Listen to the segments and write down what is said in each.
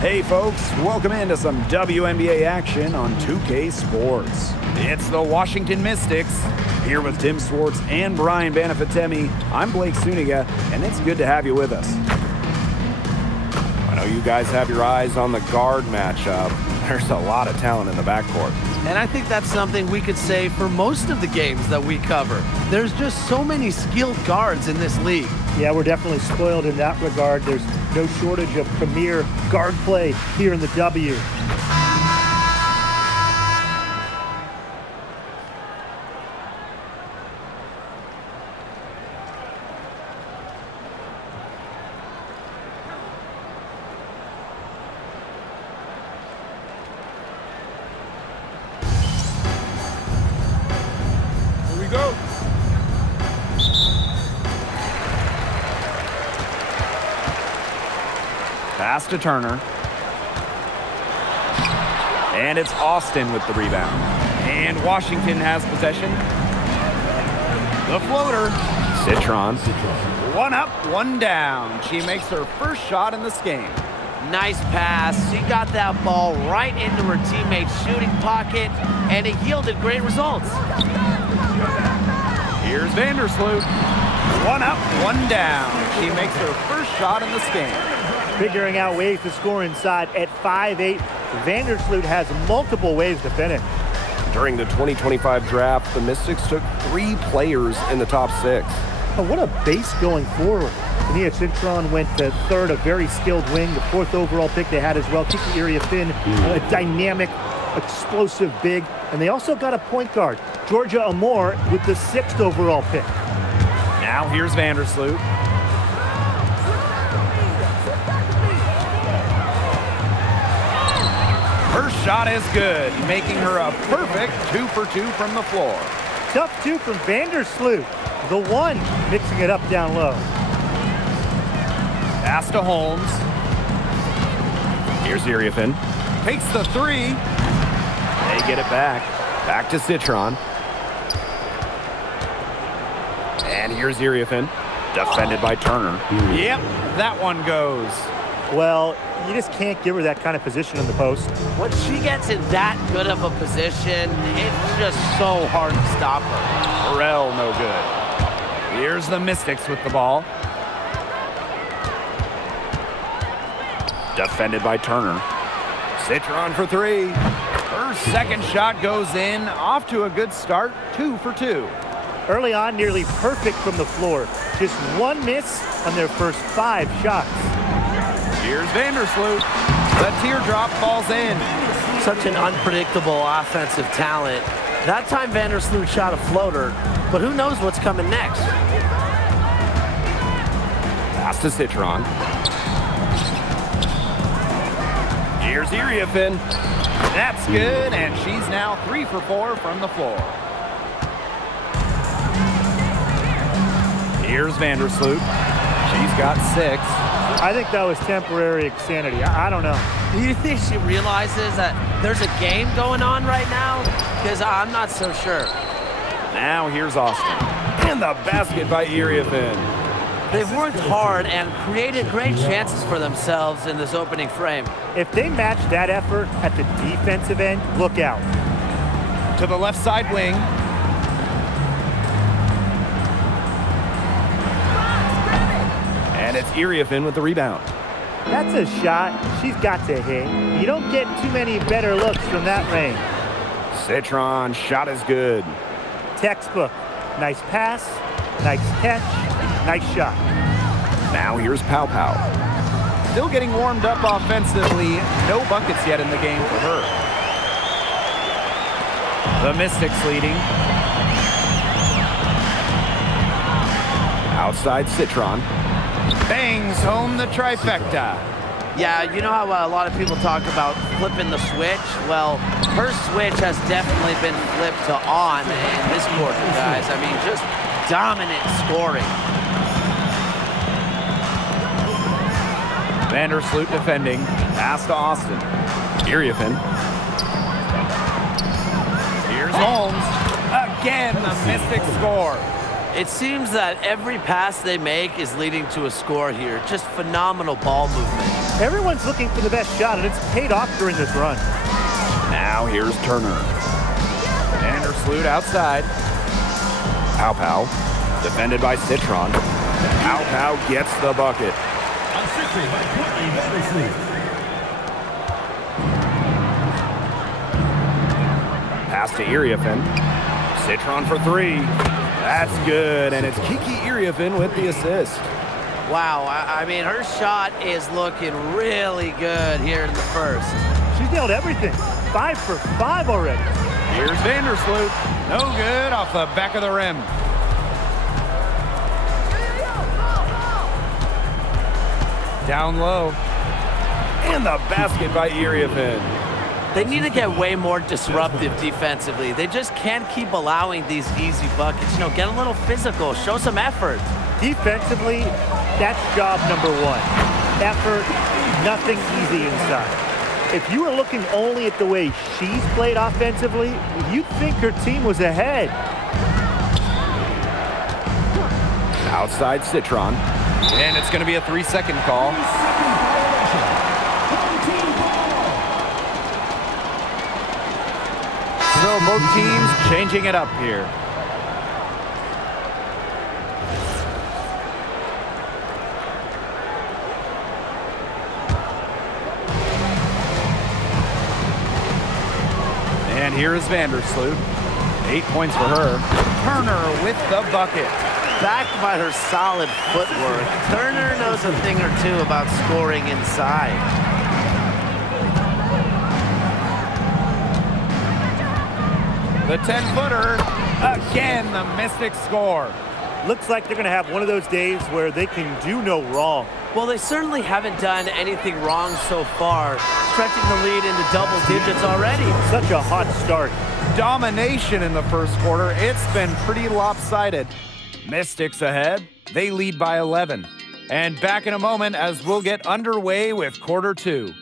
Hey folks, welcome into some WNBA action on 2K Sports. It's the Washington Mystics. Here with Tim Swartz and Brian Banafitemi, I'm Blake Suniga, and it's good to have you with us. I know you guys have your eyes on the guard matchup. There's a lot of talent in the backcourt. And I think that's something we could say for most of the games that we cover. There's just so many skilled guards in this league. Yeah, we're definitely spoiled in that regard. There's no shortage of premier guard play here in the W. Here we go. Pass to Turner. And it's Austin with the rebound. And Washington has possession. The floater. Citron. One up, one down. She makes her first shot in this game. Nice pass. She got that ball right into her teammate's shooting pocket, and it yielded great results. Here's Vandersloot. One up, one down. She makes her first shot in this game. Figuring out ways to score inside at 5'8", Vandersloot has multiple ways to finish. During the 2025 draft, the Mystics took 3 players in the top 6. Oh, what a base going forward. Nia Citron went to third, a very skilled wing, the 4th overall pick they had as well. Kiki Iriafin, a dynamic, explosive big. And they also got a point guard, Georgia Amore, with the 6th overall pick. Now here's Vandersloot. Her shot is good, making her a perfect 2 for 2 from the floor. Tough 2 from Vandersloot. The 1 mixing it up down low. Pass to Holmes. Here's Iriafin. Takes the 3. They get it back. Back to Citron. And here's Iriafin. Defended by Turner. Yep, that one goes. Well, you just can't give her that kind of position in the post. When she gets in that good of a position, it's just so hard to stop her. Burrell, no good. Here's the Mystics with the ball. Defended by Turner. Citron for 3. Her second shot goes in. Off to a good start. 2 for 2. Early on, nearly perfect from the floor. Just 1 miss on their first 5 shots. Here's Vandersloot. The teardrop falls in. Such an unpredictable offensive talent. That time Vandersloot shot a floater, but who knows what's coming next? Pass to Citron. Here's Iriafin. That's good, and she's now 3 for 4 from the floor. Here's Vandersloot. She's got 6. I think that was temporary insanity. I don't know. Do you think she realizes that there's a game going on right now? Because I'm not so sure. Now here's Austin. And the basket by Iriafin. They've worked hard and created great chances for themselves in this opening frame. If they match that effort at the defensive end, look out. To the left side wing. And it's Iriafin with the rebound. That's a shot she's got to hit. You don't get too many better looks from that range. Citron, shot is good. Textbook. Nice pass, nice catch, nice shot. Now here's Pow Pow. Still getting warmed up offensively. No buckets yet in the game for her. The Mystics leading. Outside Citron. Bangs home the trifecta. Yeah, you know how a lot of people talk about flipping the switch? Well, her switch has definitely been flipped to on in this quarter, guys. I mean, just dominant scoring. Vandersloot defending. Pass to Austin. Iriafin. Here's Holmes. Again, the Mystics score. It seems that every pass they make is leading to a score here. Just phenomenal ball movement. Everyone's looking for the best shot, and it's paid off during this run. Now here's Turner. Vandersloot outside. Pow. Defended by Citron. Pow gets the bucket. Assisted by Courtney Vandersloot. Pass to Iriafin. Citron for three. That's good, and it's Kiki Iriafin with the assist. Wow, I mean, her shot is looking really good here in the first. She's nailed everything. 5 for 5 already. Here's Vandersloot. No good off the back of the rim. Down low. And the basket by Iriafin. They need to get way more disruptive defensively. They just can't keep allowing these easy buckets. You know, get a little physical, show some effort. Defensively, that's job number one. Effort, nothing easy inside. If you were looking only at the way she's played offensively, you'd think her team was ahead. Outside Citron. And it's going to be a 3-second call. So both teams changing it up here. And here is Vandersloot. 8 points for her. Turner with the bucket. Backed by her solid footwork, Turner knows a thing or two about scoring inside. The 10-footer. Again, the Mystics score. Looks like they're going to have one of those days where they can do no wrong. Well, they certainly haven't done anything wrong so far, stretching the lead into double digits already. Such a hot start. Domination in the first quarter. It's been pretty lopsided. Mystics ahead. They lead by 11. And back in a moment as we'll get underway with quarter two.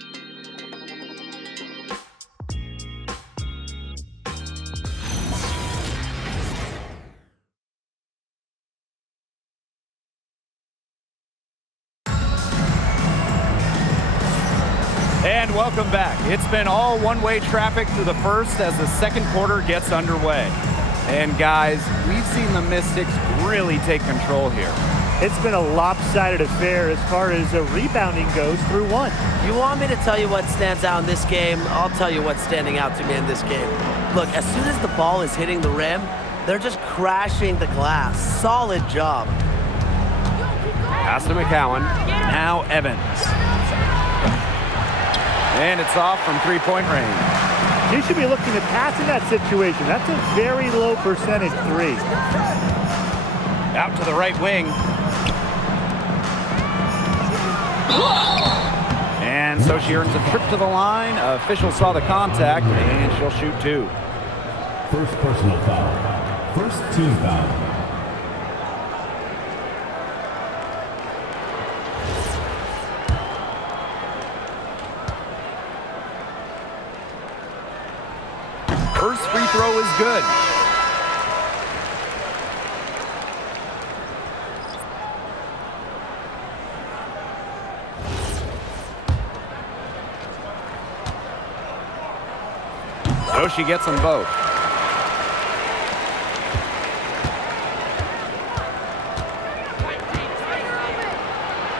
And welcome back. It's been all one-way traffic through the first as the second quarter gets underway. And guys, we've seen the Mystics really take control here. It's been a lopsided affair as far as rebounding goes through one. You want me to tell you what stands out in this game? I'll tell you what's standing out to me in this game. Look, as soon as the ball is hitting the rim, they're just crashing the glass. Solid job. Pass to McCowan. Now Evans. And it's off from three-point range. You should be looking to pass in that situation. That's a very low percentage three. Out to the right wing. And so she earns a trip to the line. Official saw the contact, and she'll shoot two. First personal foul. First team foul. First free throw is good. So she gets them both.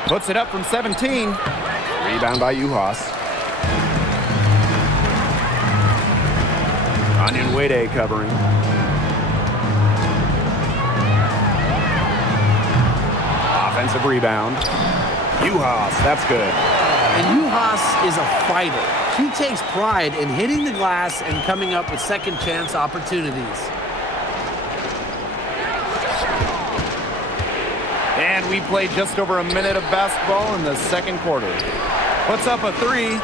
Puts it up from 17. Rebound by Uhas. Onion Wade covering. Offensive rebound. Uhas, that's good. And Uhas is a fighter. She takes pride in hitting the glass and coming up with second chance opportunities. And we played just over a minute of basketball in the second quarter. Puts up a three.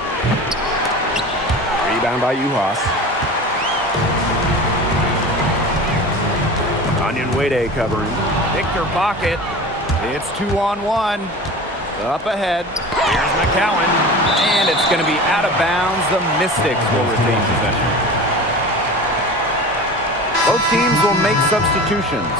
Rebound by Uhas. Onion Wade covering. Victor pocket. It's 2-on-1. Up ahead. Here's McCowan. And it's going to be out of bounds. The Mystics will retain possession. Both teams will make substitutions.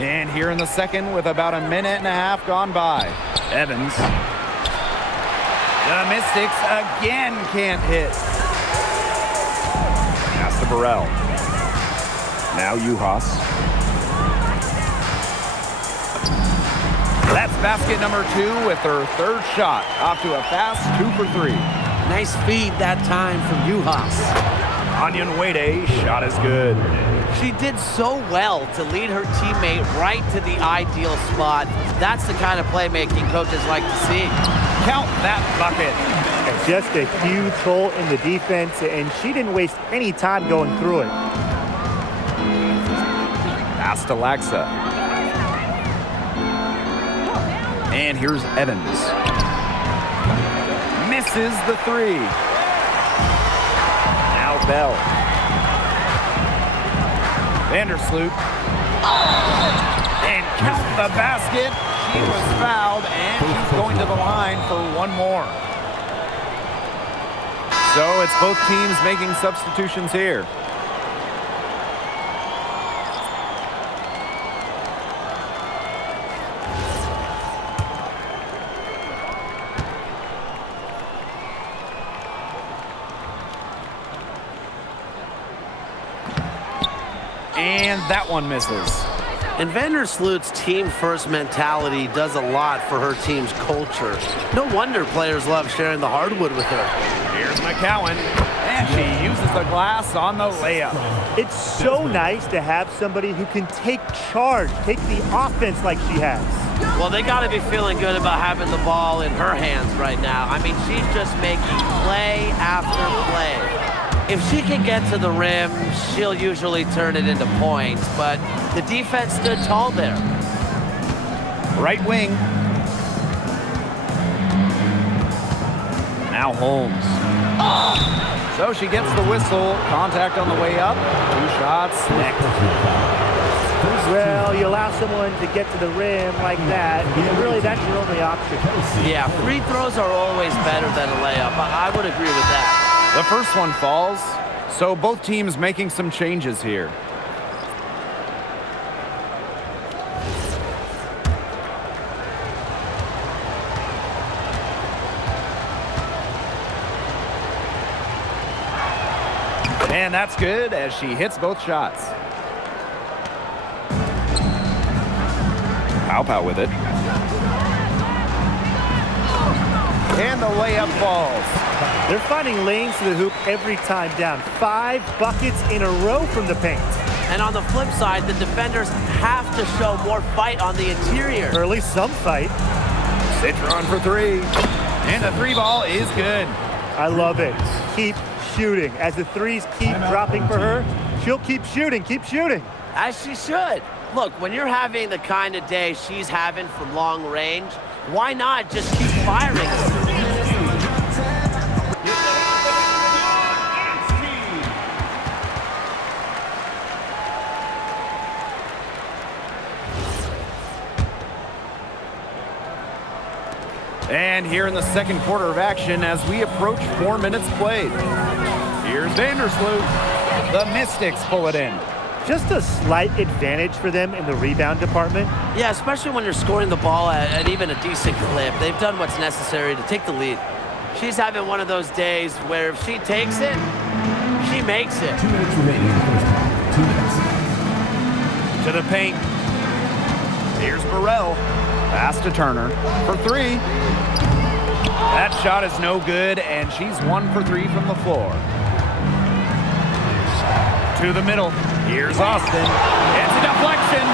And here in the second with about a minute and a half gone by. Evans. The Mystics again can't hit. Pass to Burrell. Now Uhas. That's basket number 2 with her third shot. Off to a fast 2 for 3. Nice feed that time from Uhas. Anyan Wade, shot is good. She did so well to lead her teammate right to the ideal spot. That's the kind of playmaking coaches like to see. Count that bucket. And just a huge hole in the defense, and she didn't waste any time going through it. Pass to Laxa. And here's Evans. Misses the 3. Now Bell. Vandersloot. And count the basket. She was fouled, and she's going to the line for one more. So it's both teams making substitutions here. And that one misses. And Vandersloot's team-first mentality does a lot for her team's culture. No wonder players love sharing the hardwood with her. Here's McCowan, and she uses the glass on the layup. It's so nice to have somebody who can take charge, take the offense like she has. Well, they got to be feeling good about having the ball in her hands right now. I mean, she's just making play after play. If she can get to the rim, she'll usually turn it into points, but the defense stood tall there. Right wing. Now Holmes. So she gets the whistle. Contact on the way up. 2 shots next. Well, you allow someone to get to the rim like that, and really that's your only option. Yeah, free throws are always better than a layup. I would agree with that. The first one falls, so both teams making some changes here. And that's good as she hits both shots. Pow with it. And the layup falls. They're finding lanes to the hoop every time down. 5 buckets in a row from the paint. And on the flip side, the defenders have to show more fight on the interior. Or at least some fight. Citron for 3. And the 3 ball is good. I love it. Keep shooting. As the threes keep dropping for her, she'll keep shooting, As she should. Look, when you're having the kind of day she's having from long range, why not just keep firing? And here in the second quarter of action as we approach 4 minutes played. Here's Vandersloot. The Mystics pull it in. Just a slight advantage for them in the rebound department. Yeah, especially when you're scoring the ball at even a decent clip. They've done what's necessary to take the lead. She's having one of those days where if she takes it, she makes it. 2 minutes remaining in the first half. 2 minutes. To the paint. Here's Burrell. Pass to Turner for 3. That shot is no good, and she's 1 for 3 from the floor. To the middle. Here's Austin. It's a deflection.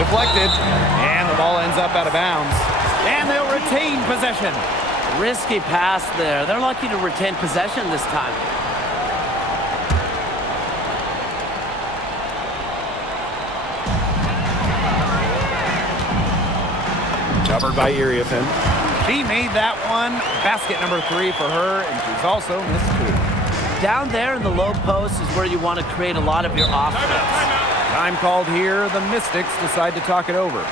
Deflected, and the ball ends up out of bounds. And they'll retain possession. Risky pass there. They're lucky to retain possession this time. Covered by Iriafin. She made that one. Basket number 3 for her, and she's also missed 2. Down there in the low post is where you want to create a lot of your offense. Time called here. The Mystics decide to talk it over.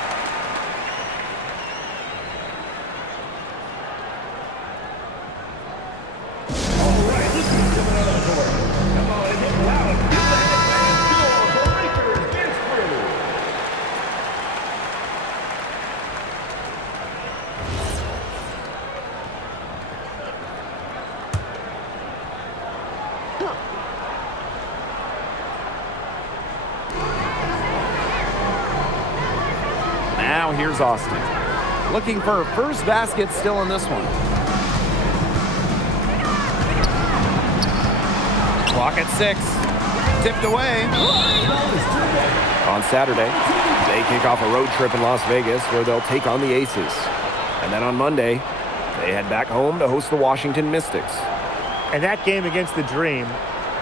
now here's Austin. Looking for her first basket still in this one. Clock at 6. Tipped away. On Saturday, they kick off a road trip in Las Vegas where they'll take on the Aces. And then on Monday, they head back home to host the Washington Mystics. And that game against the Dream,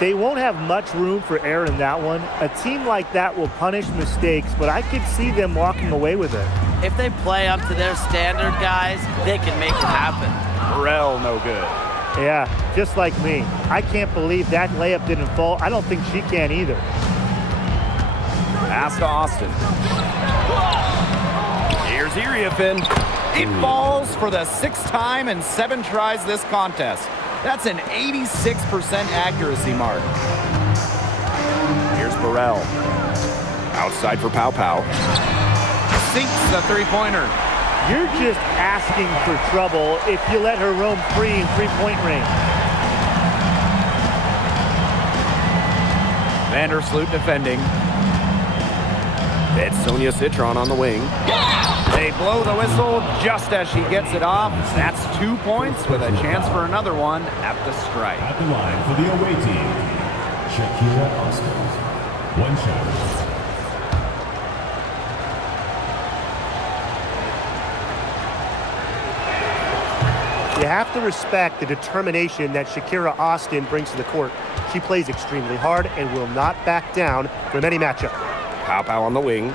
they won't have much room for error in that one. A team like that will punish mistakes, but I could see them walking away with it. If they play up to their standard, guys, they can make it happen. Burrell, no good. Yeah, just like me. I can't believe that layup didn't fall. I don't think she can either. Pass to Austin. Here's Iriafin. It falls for the 6th time in 7 tries this contest. That's an 86% accuracy mark. Here's Burrell. Outside for Pow Pow. Sinks the three-pointer. You're just asking for trouble if you let her roam free in three-point range. Vandersloot defending. It's Sonia Citron on the wing. They blow the whistle just as she gets it off. That's 2 points with a chance for another one at the stripe. At the line for the away team, Shakira Austin. 1 shot. You have to respect the determination that Shakira Austin brings to the court. She plays extremely hard and will not back down from any matchup. Pow Pow on the wing.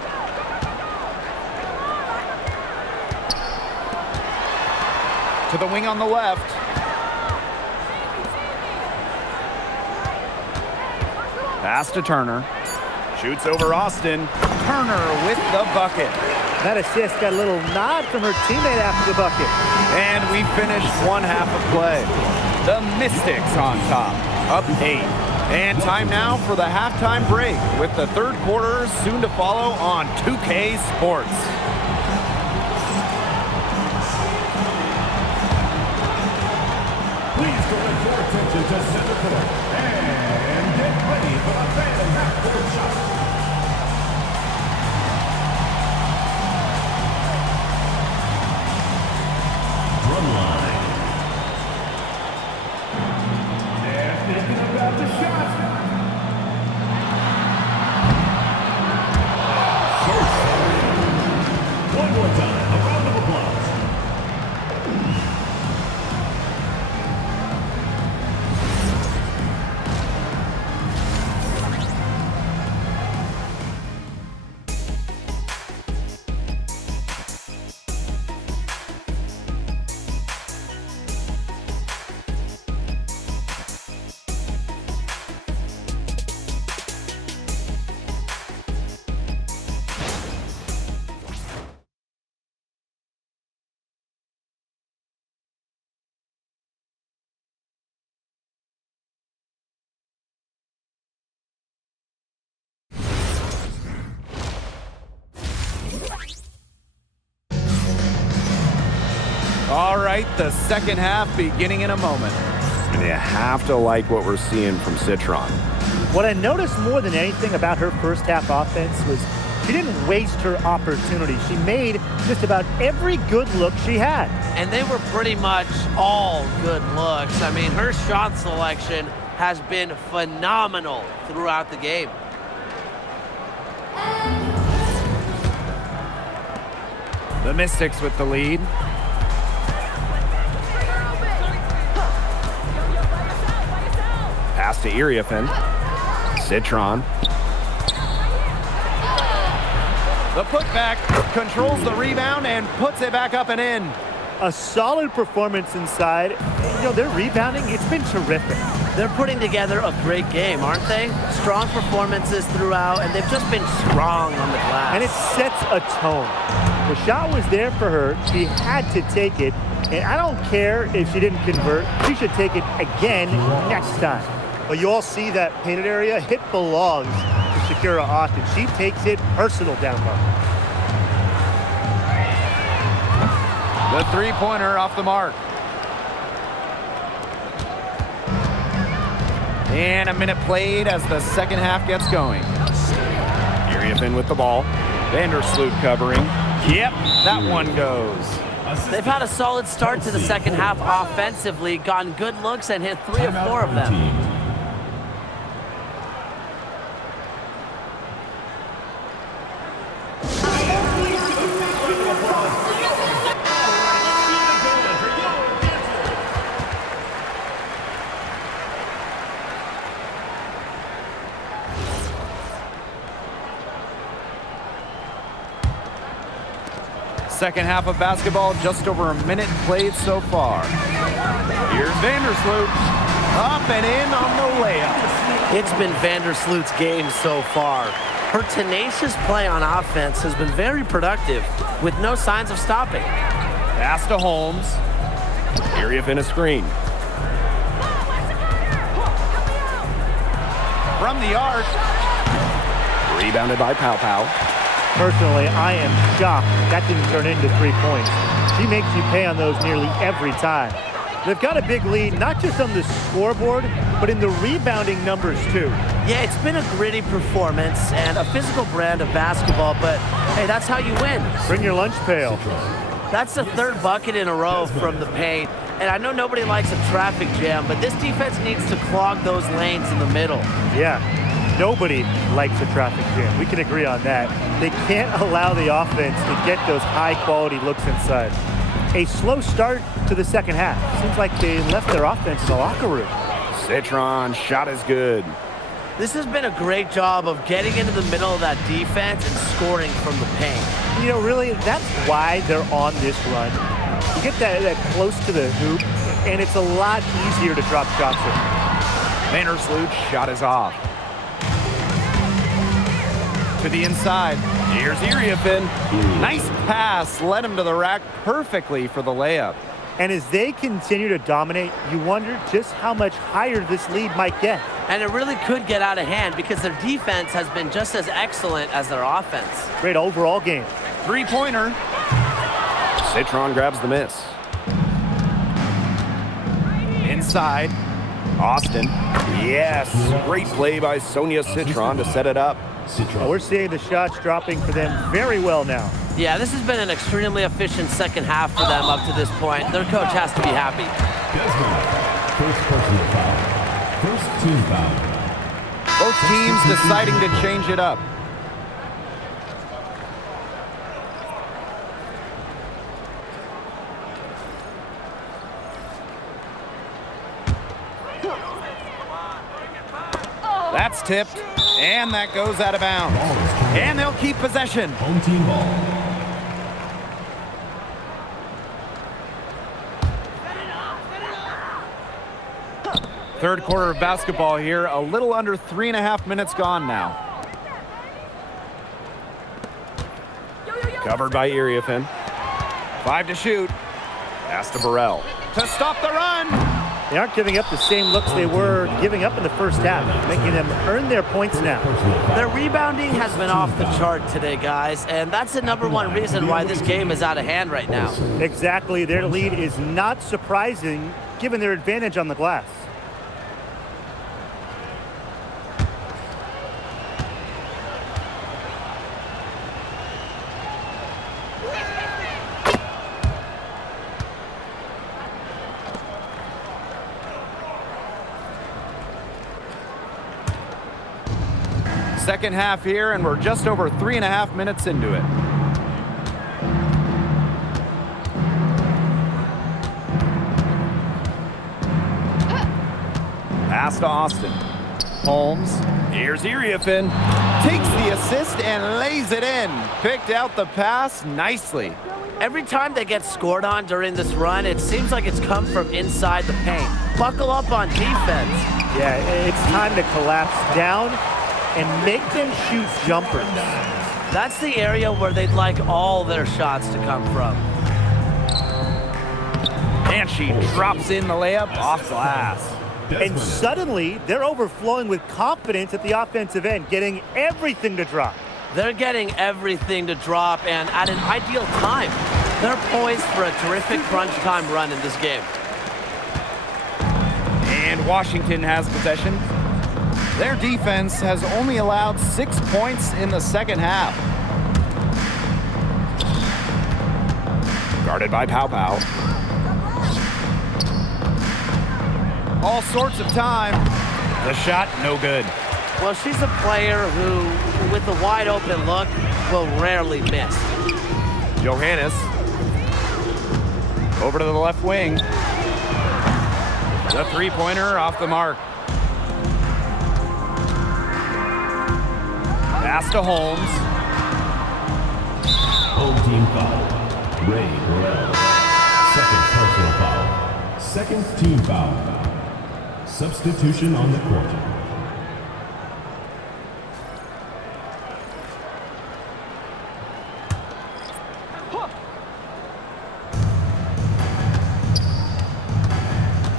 To the wing on the left. Pass to Turner. Shoots over Austin. Turner with the bucket. That assist got a little nod from her teammate after the bucket. And we finished 1 half of play. The Mystics on top, up 8. And time now for the halftime break with the 3rd quarter soon to follow on 2K Sports. Please direct your attention to center court and get ready for the Phantom half-court shot. Drumline. They're thinking about the shot. So sorry. One more time, a round of applause. All right, the second half beginning in a moment. And you have to like what we're seeing from Citron. What I noticed more than anything about her first half offense was she didn't waste her opportunity. She made just about every good look she had. And they were pretty much all good looks. I mean, her shot selection has been phenomenal throughout the game. The Mystics with the lead. Pass to Iriafin. Citron. The putback controls the rebound and puts it back up and in. A solid performance inside. You know, their rebounding, it's been terrific. They're putting together a great game, aren't they? Strong performances throughout, and they've just been strong on the glass. And it sets a tone. The shot was there for her. She had to take it. And I don't care if she didn't convert. She should take it again next time. But you all see that painted area? It belongs to Shakira Austin. She takes it personal down low. The three-pointer off the mark. And a minute played as the second half gets going. Iriafin with the ball. Vandersloot covering. Yep, that one goes. They've had a solid start to the second half offensively, gotten good looks and hit 3 or 4 of them. Second half of basketball, just over a minute played so far. Here's Vandersloot. Up and in on the layup. It's been Vandersloot's game so far. Her tenacious play on offense has been very productive, with no signs of stopping. Pass to Holmes. Area in a screen. From the arc. Rebounded by Pau. Personally, I am shocked that didn't turn into 3 points. She makes you pay on those nearly every time. They've got a big lead, not just on the scoreboard, but in the rebounding numbers too. Yeah, it's been a gritty performance and a physical brand of basketball, but hey, that's how you win. Bring your lunch pail. That's the 3rd bucket in a row from the paint. And I know nobody likes a traffic jam, but this defense needs to clog those lanes in the middle. Yeah, nobody likes a traffic jam. We can agree on that. They can't allow the offense to get those high-quality looks inside. A slow start to the second half. Seems like they left their offense in the locker room. Citron, shot is good. This has been a great job of getting into the middle of that defense and scoring from the paint. You know, really, that's why they're on this run. You get that close to the hoop, and it's a lot easier to drop shots in. Vandersloot shot is off. To the inside. Here's Iriafin. Nice pass. Led him to the rack perfectly for the layup. And as they continue to dominate, you wonder just how much higher this lead might get. And it really could get out of hand because their defense has been just as excellent as their offense. Great overall game. Three-pointer. Citron grabs the miss. Inside. Austin. Yes, great play by Sonia Citron to set it up. We're seeing the shots dropping for them very well now. Yeah, this has been an extremely efficient second half for them up to this point. Their coach has to be happy. First personal foul. First team foul. Both teams deciding to change it up. That's tipped, and that goes out of bounds. And they'll keep possession. Home team ball. Third quarter of basketball here, a little under 3.5 minutes gone now. Covered by Iriafin. 5 to shoot. Pass to Burrell. To stop the run. They aren't giving up the same looks they were giving up in the first half, making them earn their points now. Their rebounding has been off the chart today, guys, and that's the #1 reason why this game is out of hand right now. Exactly. Their lead is not surprising given their advantage on the glass. Second half here, and we're just over 3.5 minutes into it. Pass to Austin. Holmes. Here's Iriafin. Takes the assist and lays it in. Picked out the pass nicely. Every time they get scored on during this run, it seems like it's come from inside the paint. Buckle up on defense. Yeah, it's time to collapse down and make them shoot jumpers. That's the area where they'd like all their shots to come from. And she drops in the layup off glass. And suddenly, they're overflowing with confidence at the offensive end, getting everything to drop. They're getting everything to drop, and at an ideal time. They're poised for a terrific crunch time run in this game. And Washington has possession. Their defense has only allowed 6 points in the second half. Guarded by Pow Pow. All sorts of time. The shot, no good. Well, she's a player who, with a wide open look, will rarely miss. Johannes. Over to the left wing. The three-pointer off the mark. Pass to Holmes. Home team foul. Ray Burrell. Second personal foul. Second team foul. Substitution on the court.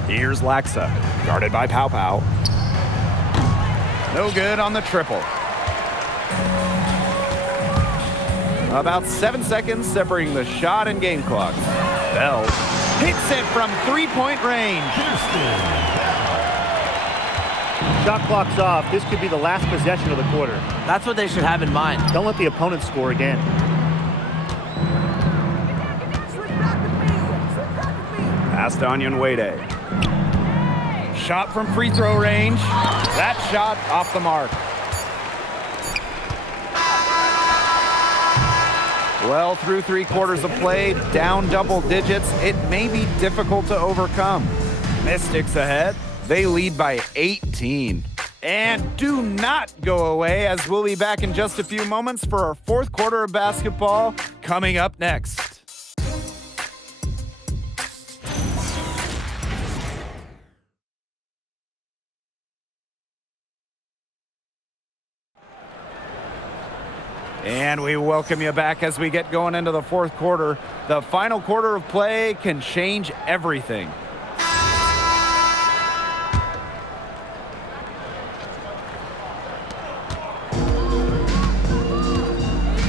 Here's Laxa. Guarded by Pow Pow. No good on the triple. About 7 seconds separating the shot and game clock. Bell hits it from three-point range. Shot clock's off. This could be the last possession of the quarter. That's what they should have in mind. Don't let the opponent score again. Pass to Onyenwede. Shot from free throw range. That shot off the mark. Well, through 3 quarters of play, down double digits, it may be difficult to overcome. Mystics ahead. They lead by 18. And do not go away, as we'll be back in just a few moments for our 4th quarter of basketball coming up next. And we welcome you back as we get going into the 4th quarter. The final quarter of play can change everything.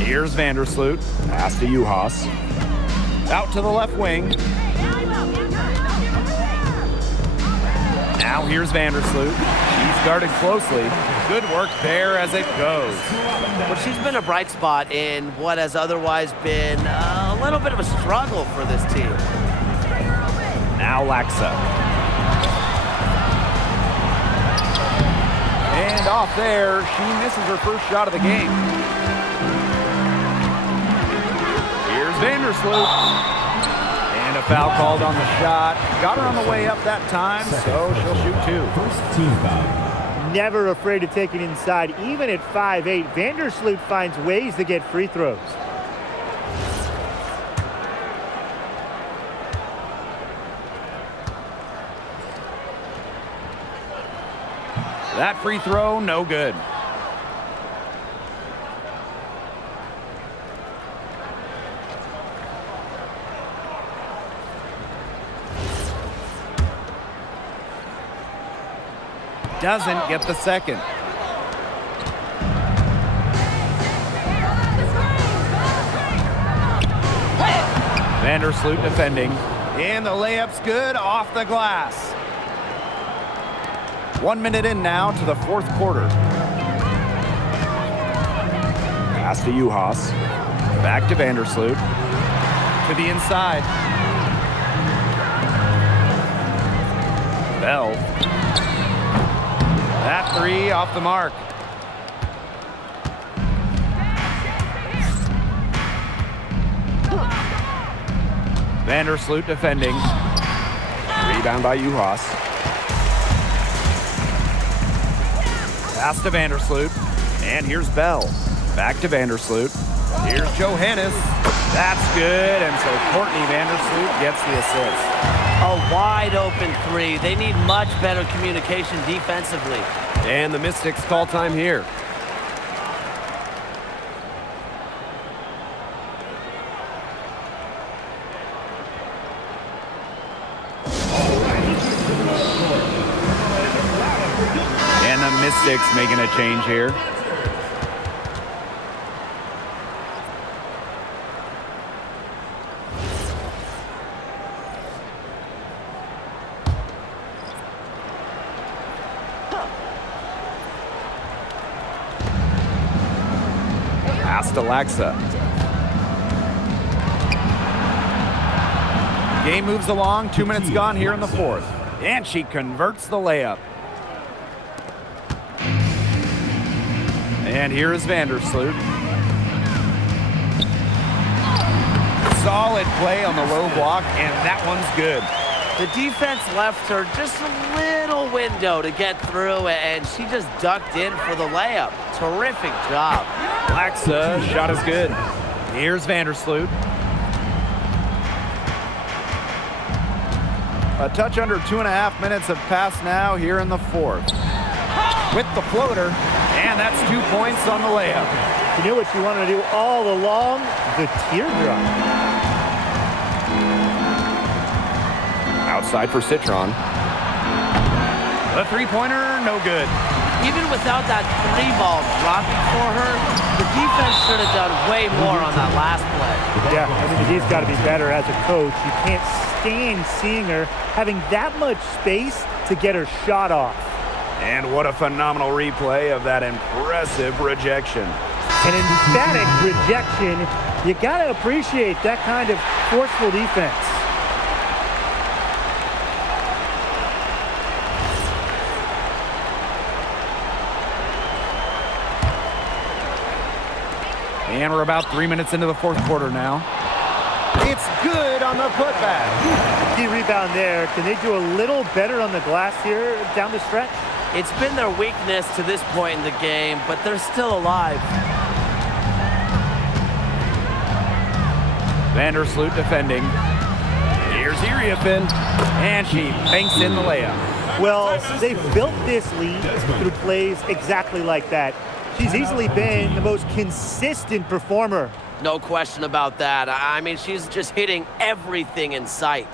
Here's Vandersloot. Pass to Juhas. Out to the left wing. Now here's Vandersloot. She's guarded closely. Good work there as it goes. Well, she's been a bright spot in what has otherwise been a little bit of a struggle for this team. Now Laxa. And off there, she misses her first shot of the game. Here's Vandersloot. And a foul called on the shot. Got her on the way up that time, so she'll shoot 2. First team foul. Never afraid to take it inside. Even at 5'8", Vandersloot finds ways to get free throws. That free throw, no good. Doesn't get the second. Vandersloot defending. And the layup's good off the glass. 1 minute in now to the 4th quarter. Pass to Juhas. Back to Vandersloot. To the inside. Bell. That 3 off the mark. Vandersloot defending. Rebound by Juhas. Pass to Vandersloot. And here's Bell. Back to Vandersloot. Here's Johannes. That's good. And so Courtney Vandersloot gets the assist. A wide open 3. They need much better communication defensively. And the Mystics call time here. And the Mystics making a change here. Pass to Laxa. Game moves along. 2 minutes gone here in the fourth. And she converts the layup. And here is Vandersloot. Solid play on the low block, and that one's good. The defense left her just a little window to get through, and she just ducked in for the layup. Terrific job. Black's shot is good. Here's Vandersloot. A touch under 2.5 minutes have passed now here in the fourth. With the floater, and that's 2 points on the layup. You knew what you wanted to do all along? The teardrop. Outside for Citron. The three-pointer, no good. Even without that three ball dropping for her, the defense should have done way more on that last play. Yeah, I mean, he's got to be better as a coach. You can't stand seeing her having that much space to get her shot off. And what a phenomenal replay of that impressive rejection. An emphatic rejection. You got to appreciate that kind of forceful defense. And we're about 3 minutes into the fourth quarter now. It's good on the putback. Key rebound there. Can they do a little better on the glass here down the stretch? It's been their weakness to this point in the game, but they're still alive. Vandersloot defending. Here's Iriafin, and she banks in the layup. Well, they've built this lead through plays exactly like that. She's easily been the most consistent performer. No question about that. I mean, she's just hitting everything in sight.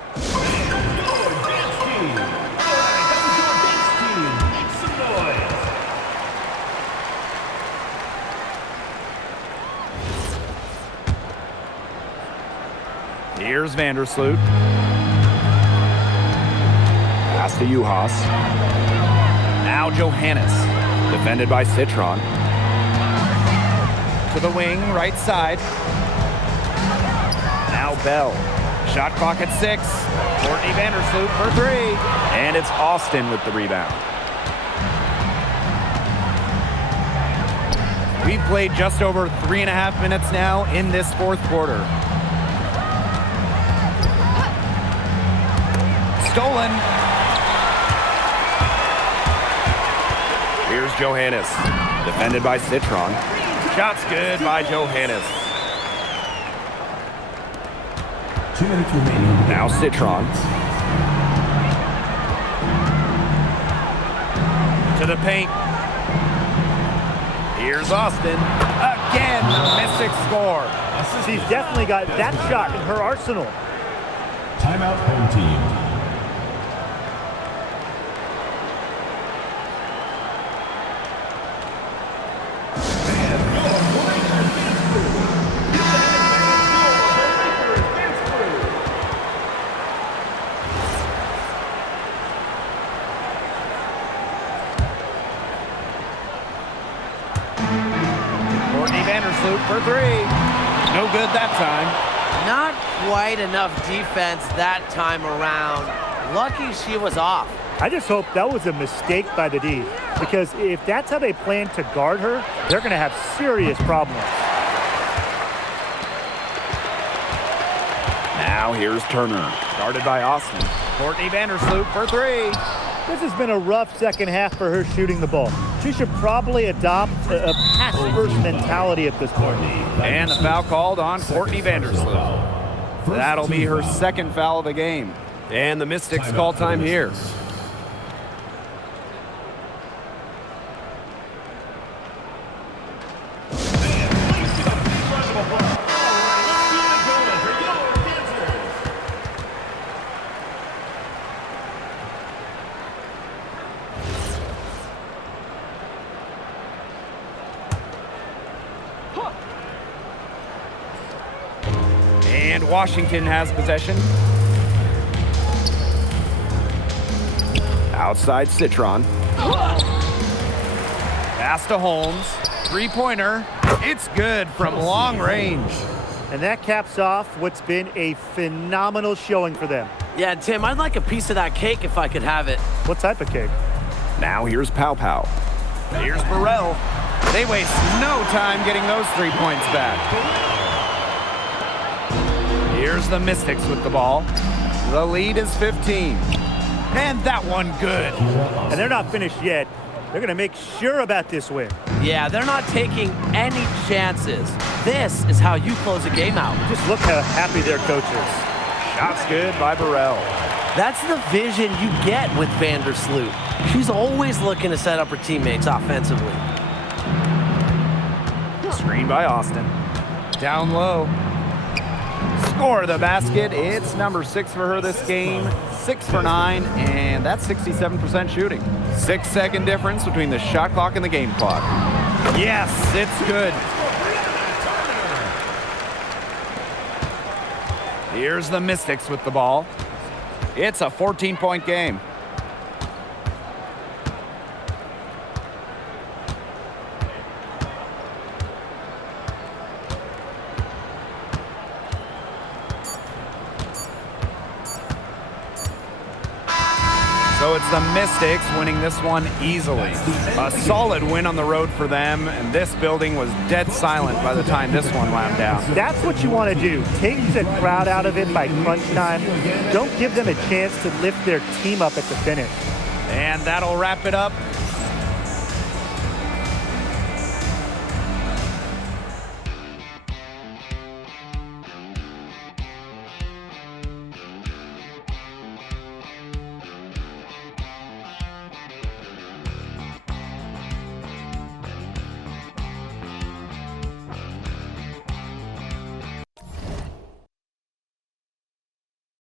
Here's Vandersloot. Pass to Juhas. Now Johannes. Defended by Citron. To the wing, right side. Now Bell. Shot clock at 6. Courtney Vandersloot for 3. And it's Austin with the rebound. We've played just over 3.5 minutes now in this fourth quarter. Stolen. Here's Johannes. Defended by Citron. Shot's good by Johannes. 2 minutes remaining. Now Citron. To the paint. Here's Austin. Again, the Mystics score. She's definitely got that shot in her arsenal. Timeout, home team. Vandersloot for 3. No good that time. Not quite enough defense that time around. Lucky she was off. I just hope that was a mistake by the D, because if that's how they plan to guard her, they're going to have serious problems. Now here's Turner. Guarded by Austin. Courtney Vandersloot for 3. This has been a rough second half for her shooting the ball. She should probably adopt a pass-first mentality at this point. And the foul called on Courtney Vandersloot. That'll be her second foul of the game. And the Mystics call time here. And Washington has possession. Outside Citron. Pass to Holmes. Three-pointer. It's good from long range. And that caps off what's been a phenomenal showing for them. Yeah, Tim, I'd like a piece of that cake if I could have it. What type of cake? Now here's Pow Pow. Here's Burrell. They waste no time getting those 3 points back. Here's the Mystics with the ball. The lead is 15. And that one good. And they're not finished yet. They're going to make sure about this win. Yeah, they're not taking any chances. This is how you close a game out. Just look how happy their coach is. Shots good by Burrell. That's the vision you get with Vandersloot. She's always looking to set up her teammates offensively. Screen by Austin. Down low. Score the basket. It's number 6 for her this game. 6 for 9, and that's 67% shooting. 6-second difference between the shot clock and the game clock. Yes, it's good. Here's the Mystics with the ball. It's a 14-point game. So it's the Mystics winning this one easily. A solid win on the road for them, and this building was dead silent by the time this one wound down. That's what you want to do. Take the crowd out of it by crunch time. Don't give them a chance to lift their team up at the finish. And that'll wrap it up